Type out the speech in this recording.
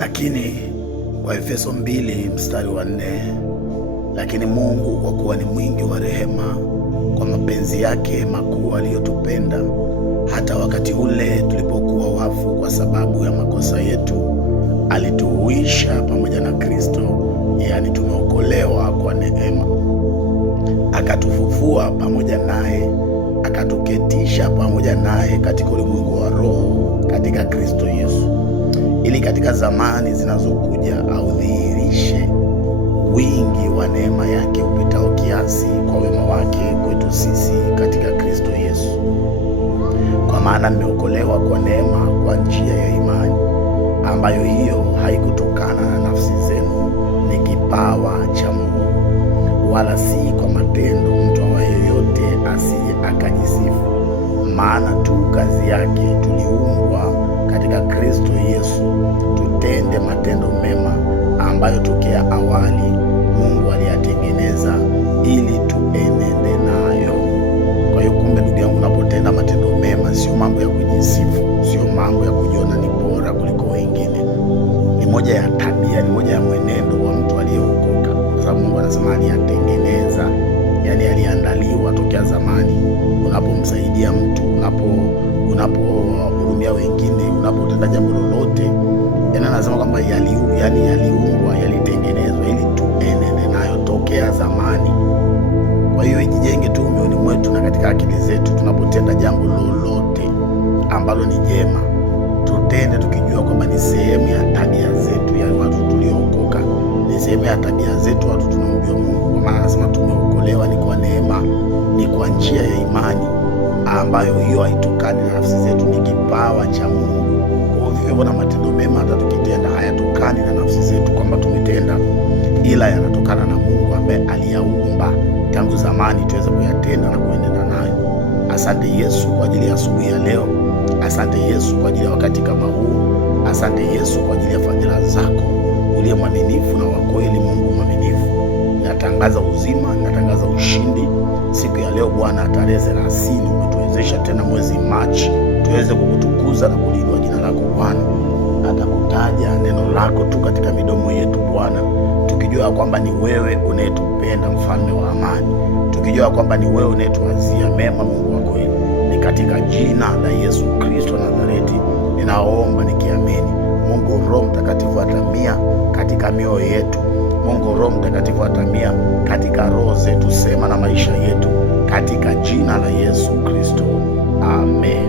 Lakini Waefeso 2 mstari wa 4, lakini Mungu kwa kuwa ni mwingi wa rehema, kwa mapenzi yake makuu aliyotupenda, hata wakati ule tulipokuwa wafu kwa sababu ya makosa yetu, alituhuisha pamoja na Kristo, yaani tumeokolewa kwa neema. Akatufufua pamoja naye, akatuketisha pamoja naye katika ulimwengu wa roho katika Kristo Yesu, ili katika zamani zinazokuja audhihirishe wingi wa neema yake upitao kiasi kwa wema wake kwetu sisi katika Kristo Yesu. Kwa maana mmeokolewa kwa neema kwa njia ya imani, ambayo hiyo haikutokana na nafsi zenu, ni kipawa cha Mungu, wala si kwa matendo, mtu awaye yoyote asije akajisifu. Maana tu kazi yake tuliumbwa katika Kristo Yesu tutende matendo mema, ambayo tokea awali Mungu aliyatengeneza ili tuenende nayo. Kwa hiyo kumbe, ndugu yangu, unapotenda matendo mema, sio mambo ya kujisifu, sio mambo ya kujiona ni bora kuliko wengine. Ni moja ya tabia, ni moja ya mwenendo wa mtu aliyeokoka, kwa sababu Mungu anasema aliyatengeneza, yani aliandaliwa tokea zamani. Unapomsaidia mtu, unapohudumia wengine, unapotenda jambo lolote, yani anasema kwamba yaliumbwa, yalitengenezwa ili tuenende nayo tokea zamani. Kwa hiyo ijijenge tu mioyoni mwetu na katika akili zetu, tunapotenda jambo lolote ambalo ni jema, tutende tukijua kwamba ni sehemu ya tabia zetu ya watu tuliookoka, ni sehemu ya tabia zetu watu tunaomjua Mungu. Kwa maana anasema tumeokolewa ni kwa neema, ni kwa njia ya imani, ambayo hiyo haitokani na nafsi zetu, ni kipawa cha Mungu. Kwa hivyo na matendo mema hata tukitenda hayatokani na nafsi zetu kwamba tumetenda, ila yanatokana na Mungu ambaye aliyaumba tangu zamani tuweze kuyatenda na kuendelea nayo. Asante Yesu kwa ajili ya asubuhi ya leo. Asante Yesu kwa ajili ya wakati kama huu. Asante Yesu kwa ajili ya fadhila zako, uliye mwaminifu na wa kweli, Mungu mwaminifu. Natangaza uzima, natangaza ushindi siku ya leo Bwana. Tarehe 30 umetuwezesha tena mwezi Machi tuweze kukutukuza na kuliinua jina lako Bwana, hata kutaja neno lako tu katika midomo yetu Bwana, tukijua kwamba ni wewe unayetupenda, mfalme wa amani, tukijua kwamba ni wewe unayetuwazia mema, Mungu wa kweli. Ni katika jina la Yesu Kristo Nazareti ninaomba nikiamini. Mungu Roho Mtakatifu atamia katika mioyo yetu. Mungu Roho Mtakatifu atamia katika roho zetu, sema na maisha yetu, katika jina la Yesu Kristo, amen.